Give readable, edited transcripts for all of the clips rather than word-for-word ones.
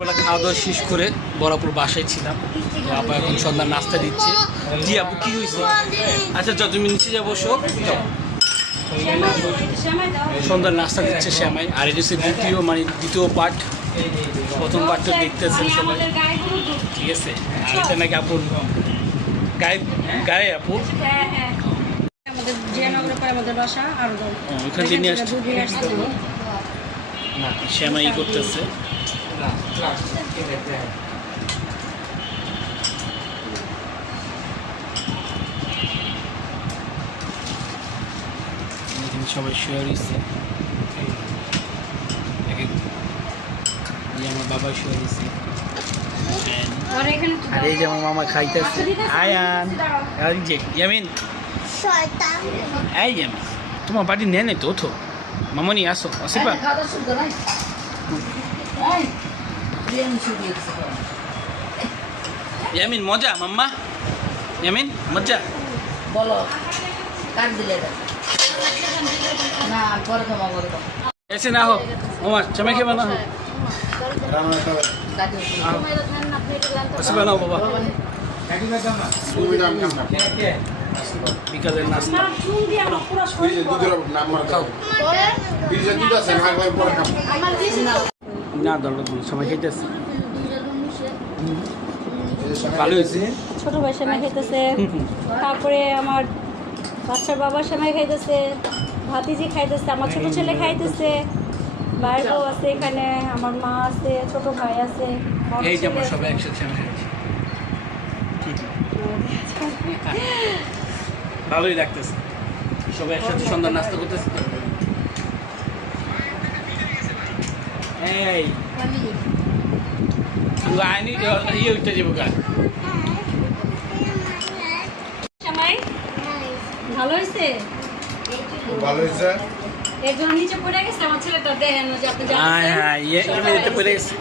খাওয়া দাওয়া শেষ করে বরাবর বাসায় ছিলাম। আপা এখন সন্ধ্যার নাস্তা দিচ্ছে। জি আপু কি হয়েছে? আচ্ছা চল তুমি নিচে যাবো সব সন্ধ্যার নাস্তা দিচ্ছে শ্যামাই। আর এটা হচ্ছে দ্বিতীয় পার্ট। প্রথম পার্টটা দেখতেছেন সবাই, ঠিক আছে? আর এটা নাকি আপুর গায়ে আপু ওইখান থেকে নিয়ে আসছে না, শ্যামাই করতেছে। সবাই শুয়ে দিচ্ছে, আমার বাবা শুয়ে দিচ্ছে। আর এই যে আমার মামা খাইতেছে। আয়ান ইয়ামিন এই ইয়ামিন তোমার বাড়ি নেয় নাই তো, ওঠো মামনি আসো আসিবা। ইয়ামিন মজা মাম্মা, ইয়ামিন মজা বলো কাট দিলে না পরে খাবো পরে খাবো ऐसे ना हो मामा चमे के बना हो ऐसे बनाओ बाबा বিকালের নাস্তা না দরকার সবাই খাইতেছে। ভালো হয়েছে। ছোট ভাই সেমাই খাইতেছে, তারপরে আমার বাচ্চার বাবা সেমাই খাইতেছে, ভাতিজি খাইতেছে, আমার ছোট ছেলে খাইতেছে, ভাইয়ের বউ আছে এখানে, আমার মা আছে, ছোট ভাই আছে। এই যে আমরা সবাই একসাথে সেমাই খাইছি, ভালোই লাগতেছে। সবাই একসাথে সন্ধ্যার নাস্তা করতেছে। এই আইনি ইয়ে উঠতে যাবো গা। সেমাই ভালো হয়েছে, ভালো হয়েছে। এর জন্য নিচে পড়ে গেছে আমার ছেলেটা, দেখেন যে আপনি হ্যাঁ হ্যাঁ এই মিনিটটা পড়ে গেছে,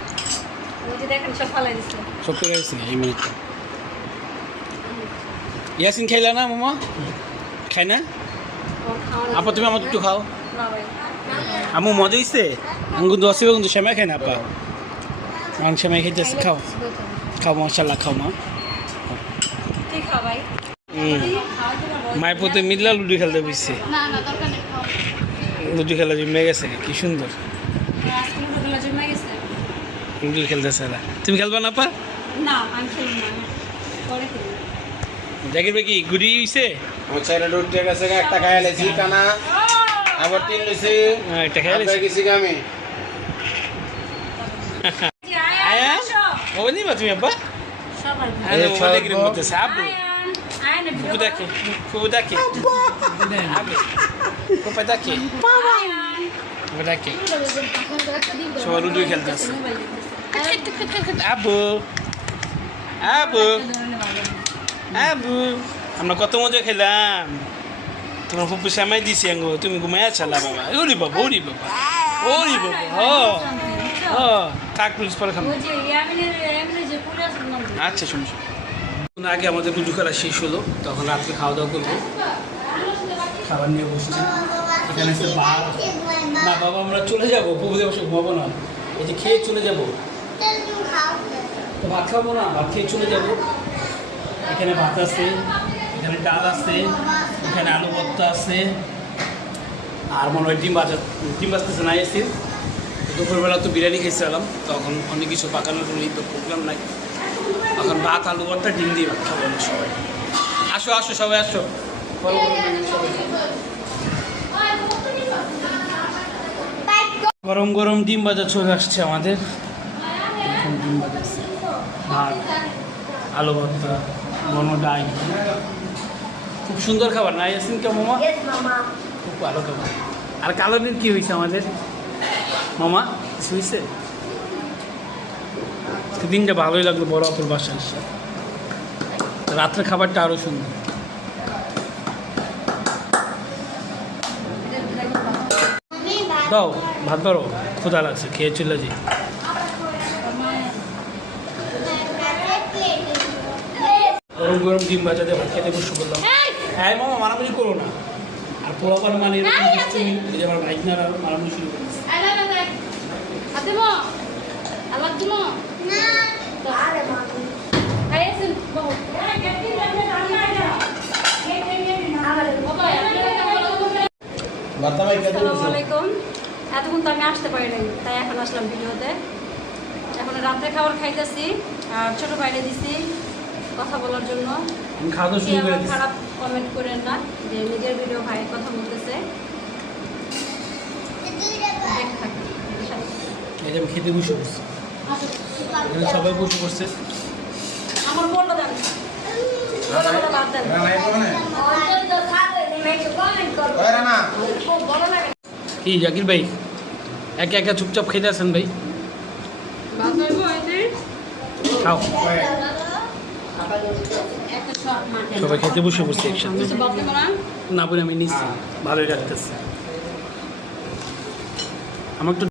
দেখেন সব ফালাই দিচ্ছে। সব পড়ে গেছে এই মিনিটটা। ইয়াসিন খাইলা না মামা? খাই না আপা? তুমি আমার একটু খাও। আমু মজা হয়েছে। আমি কিন্তু অসিবে কিন্তু সেমাই খাই না আপা, আমি সেমাই খাইতেছি। খাও খাও মশাল্লা খাও মা। তুই খা ভাই। মায়ের পথে মিল্লা লুডু খেলতে বুঝছে, লুডু খেলা জমে গেছে, কি সুন্দর লুডু খেলতেছে। তুমি খেলবা না আপা? না আমি খেলি না, পরে খেলি। জাকির ভাই কি গুড়ি হইছে? আমার ছেলে উঠে গেছে, একটা খাই লাইছি কানা, আবার তিন লইছি, একটা খাই একটা গেছি আমি। আয়া ও নিবা তুমি আপা? সবার আরে ওলে কি করতেছে আপু? ফুপু দেখে, ফুপু দেখে, ফুপু দেখে, ফুপু দেখে, সবাই লুডু খেলতেছে। আবু আবু আবু আমরা কত মজা খেলাম। তোমার ফুপু সামাই দিছি আঙ্গো, তুমি ঘুমায় চালা বাবা। ওরে বাবা ওরে বাবা ওরে বাবা। ও থাক পুলিশ পরে খাবো। আচ্ছা শুনুন, আগে আমাদের লুডু খেলা শেষ হলো, তখন রাত্রে খাওয়া দাওয়া করবো। খাবার নিয়ে বসছি, এখানে আছে ভাত। না বাবা আমরা চলে যাবো, পুকুরে বসে ঘুমাবো না, এই যে খেয়ে চলে যাবো। তো ভাত খাবো না, ভাত খেয়ে চলে যাবো। এখানে ভাত আছে, এখানে ডাল আছে, এখানে আলু ভর্তা আছে, আর মনে হয় ডিম বাজতেছে না। এসে দুপুরবেলা তো বিরিয়ানি খেয়েছিলাম, তখন অনেক কিছু পাকানোর জন্য তো প্রোগ্রাম নাই। এখন ভাত আলু ভর্তা ডিম দিয়ে ভাত খাবো আমরা সবাই। আসো আসো সবাই আসো। গরম গরম ডিম ভাজা চলে আসছে আমাদের। ডিম ভাজা আছে, ভাত, আলু ভর্তা, ঘন ডাল। খুব সুন্দর খাবার না ইয়াসিন কে মামা? খুব ভালো খাবার। আর কালো দিন কি হয়েছে আমাদের মামা? কিছু হয়েছে? দিনটা ভালোই লাগলো বড় অপর বাসায় এসে। রাত্রে খাবারটা আরও সুন্দর। দাও ভাত ধরো, ক্ষুধা লাগছে, খেয়ে চলে যাই। গরম গরম ডিম ভাজা দিয়ে ভাত খেতে বসে বললাম। হ্যাঁ মামা মারামারি করো না। আর পোলাপার মানে এরকম আমার ভাইকনারা মারামারি শুরু করেছে। তুলো খাইয়েছেন বাবু আসসালামু আলাইকুম। এতক্ষণ তো আমি আসতে পারি নাই, তাই এখন আসলাম ভিডিওতে। এখন রাত্রে খাবার খাইতেছি আর ছোটো ভাইরে দিছি কথা বলার জন্য। আমি খাওয়া দাওয়া শুরু করে দিচ্ছি। খারাপ কমেন্ট করেন না যে নিজের ভিডিও ভাই কথা বলতেছে। দেখতে থাকুন, এদের সাথে। এই যে আমি খেতে বসে পড়ছি, এখানে সবাই বসে পড়ছে। আমার বললো দেন, বলো বলো বাদ দেন। বলো না কি জাকির ভাই একে একে চুপচাপ খেতে আছেন ভাই? বাদ দেবো এতে খাও, একটা শর্ট মাঠে সবাই খেতে বসে পড়ছি একসাথে। বাদ দেবো না। না বলে আমি নিচ্ছি, ভালোই লাগতেছে আমার একটু।